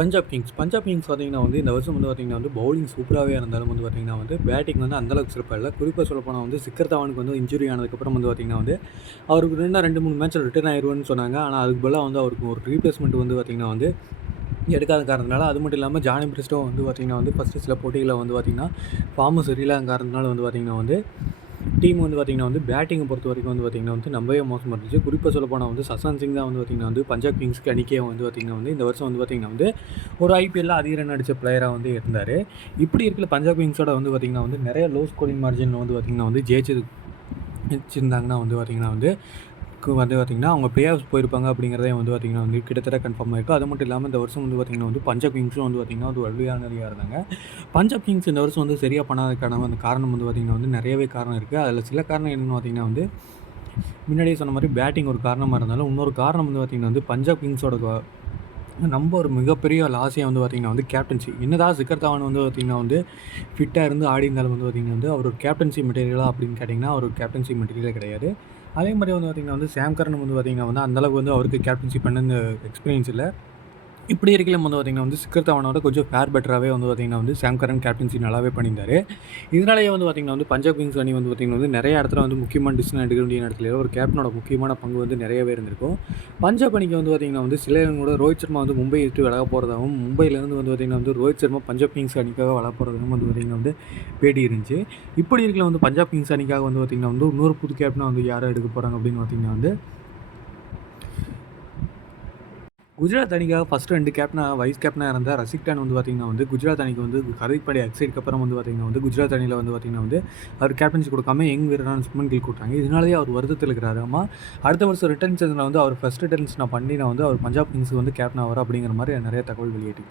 Punjab Kings பார்த்தீங்கன்னா வந்து இந்த வருஷம் வந்து பார்த்தீங்கன்னா வந்து பவுலிங் சூப்பராகவே இருந்தாலும் வந்து பார்த்தீங்கன்னா வந்து பேட்டிங் வந்து அந்தளவுக்கு சிறப்பாக இல்லை. குறிப்பாக சொல்லப்போனால் வந்து சிக்கர் தவானுக்கு வந்து இன்ஜுரி ஆனதுக்கப்புறம் வந்து பார்த்தீங்கன்னா வந்து அவருக்கு ரெண்டு மூணு மேட்ச்சில் ரிட்டர்ன் ஆயிடுவான்னு சொன்னாங்க. ஆனால் அதுக்கு பதிலாக வந்து அவருக்கு ஒரு ரீப்ளேஸ்மெண்ட் வந்து பார்த்தீங்கன்னா வந்து எடுக்காத காரணத்தினால, அது மட்டும் இல்லாமல் ஜானி பிரிஸ்டோ வந்து பார்த்தீங்கன்னா வந்து ஃபஸ்ட்டு சில போட்டிகளில் வந்து பார்த்தீங்கன்னா ஃபார்மு சரியில்லாத காரணத்தினால வந்து பார்த்தீங்கன்னா வந்து டீம் வந்து பார்த்திங்கன்னா வந்து பேட்டிங்கை பொறுத்த வரைக்கும் வந்து பார்த்திங்கன்னா வந்து ரொம்பவே மோசமாக இருந்துச்சு. குறிப்பாக சொல்லப்போனால் வந்து சசாந்த் சிங் தான் வந்து பார்த்திங்கன்னா வந்து பஞ்சாப் கிங்ஸ்க்கு அணிக்கே வந்து பார்த்திங்கன்னா வந்து இந்த வருஷம் வந்து பார்த்திங்கன்னா வந்து ஒரு ஐபிஎல்லில் அதிக ரன் அடித்த பிளேயராக வந்து இருந்தார். இப்படி இருக்கிற பஞ்சாப் கிங்ஸோட வந்து பார்த்திங்கன்னா வந்து நிறைய லோ ஸ்கோரிங் மார்ஜின் வந்து பார்த்திங்கன்னா வந்து ஜெயிச்சிருந்தாங்கன்னா வந்து பார்த்திங்கன்னா வந்து பார்த்திங்கன்னா அவங்க பிளே ஆஃப்ஸ் போயிருப்பாங்க அப்படிங்கிறதே வந்து பார்த்திங்கன்னா வந்து கிட்டத்தட்ட கன்ஃபார்ம் ஆகிருக்கும். அது மட்டும் இல்லாமல் இந்த வருஷம் வந்து பார்த்திங்கன்னா வந்து பஞ்சாப் கிங்ஸும் வந்து பார்த்திங்கன்னா ஒரு வலிமையானதாக இருந்தாங்க. பஞ்சாப் கிங்ஸ் இந்த வருஷம் வந்து சரியாக பண்ணாததுக்கான அந்த காரணம் வந்து பார்த்திங்கன்னா வந்து நிறையவே காரணம் இருக்குது. அதில் சில காரணம் என்னென்னு பார்த்திங்கன்னா வந்து முன்னாடியே சொன்ன மாதிரி பேட்டிங் ஒரு காரணமாக இருந்தாலும் இன்னொரு காரணம் வந்து பார்த்திங்கன்னா வந்து பஞ்சாப் கிங்ஸோட நம்ம ஒரு மிகப்பெரிய லாஸே வந்து பார்த்திங்கன்னா வந்து கேப்டன்சி. என்னதான் சிக்கர் தவான் வந்து பார்த்திங்கன்னா வந்து ஃபிட்டாக இருந்து ஆடி இருந்தாலும் வந்து பார்த்திங்கன்னா வந்து அவர் கேப்டன்சி மெட்டீரியலாக அப்படின்னு கேட்டிங்கன்னா அவர் கேப்டன்சி மெட்டீரியலே கிடையாது. அதே மாதிரி வந்து பார்த்திங்கன்னா வந்து சாம் கரன் வந்து பார்த்திங்கன்னா வந்து அந்தளவுக்கு வந்து அவருக்கு கேப்டன்சி பண்ண எக்ஸ்பீரியன்ஸ் இல்லை. இப்படி இருக்கையில வந்து பார்த்திங்கன்னா வந்து சிக்கர் தவானோட கொஞ்சம் ஃபேர் பெட்டராகவே வந்து பார்த்திங்கன்னா வந்து சாம் கரன் கேப்டன்சி நல்லாவே பண்ணியிருந்தார். இதனாலேயே வந்து பார்த்திங்கன்னா வந்து பஞ்சாப் கிங்ஸ் அணி வந்து பார்த்திங்கன்னா வந்து நிறைய இடத்துல வந்து முக்கியமான டிசிஷன் எடுக்க வேண்டிய இடத்துல ஒரு கேப்டனோட முக்கியமான பங்கு வந்து நிறையவே இருந்திருக்கும். பஞ்சாப் அணிக்கு வந்து பார்த்திங்கன்னா வந்து சில கூட ரோஹித் சர்மா வந்து மும்பை விட்டு விலக போகிறதாகவும் மும்பையிலேருந்து வந்து பார்த்திங்கன்னா வந்து ரோஹித் சர்மா பஞ்சாப் கிங்ஸ் அணிக்காக விலக போகிறதாகவும் வந்து பார்த்திங்கன்னா வந்து பேட்டி இருந்துச்சு. இப்படி இருக்கல வந்து பஞ்சாப் கிங்ஸ் அணிக்காக வந்து பார்த்திங்கன்னா வந்து இன்னொரு புது கேப்டனாக வந்து யாரை எடுக்க போகிறாங்க அப்படின்னு பார்த்திங்கன்னா வந்து குஜராத் அணிக்காக ஃபஸ்ட்டு 2 வைஸ் கேப்டனாக இருந்த ரசிக் கான் வந்து பார்த்திங்கன்னா வந்து குஜராத் அணிக்கு வந்து ஹர்திக் எக்ஸைட்க்கு அப்புறம் வந்து பார்த்திங்கன்னா வந்து குஜராத் அணியில் வந்து பார்த்திங்கன்னா வந்து அவர் கேப்டன்சி கொடுக்காம யங் வீரரான சுப்மன் கில் கூட்டாங்க. இதனாலேயே அவர் வருத்தத்தில் இருக்கிறாரு. அடுத்த வருஷம் ரிட்டர்ன்ஸ் வந்து அவர் ஃபஸ்ட் ரிட்டர்ன்ஸ் நான் வந்து அவர் பஞ்சாப் கிங்ஸுக்கு வந்து கேப்டன் ஆவார் அப்படிங்கிற மாதிரி நிறைய தகவல் வெளியிட்டு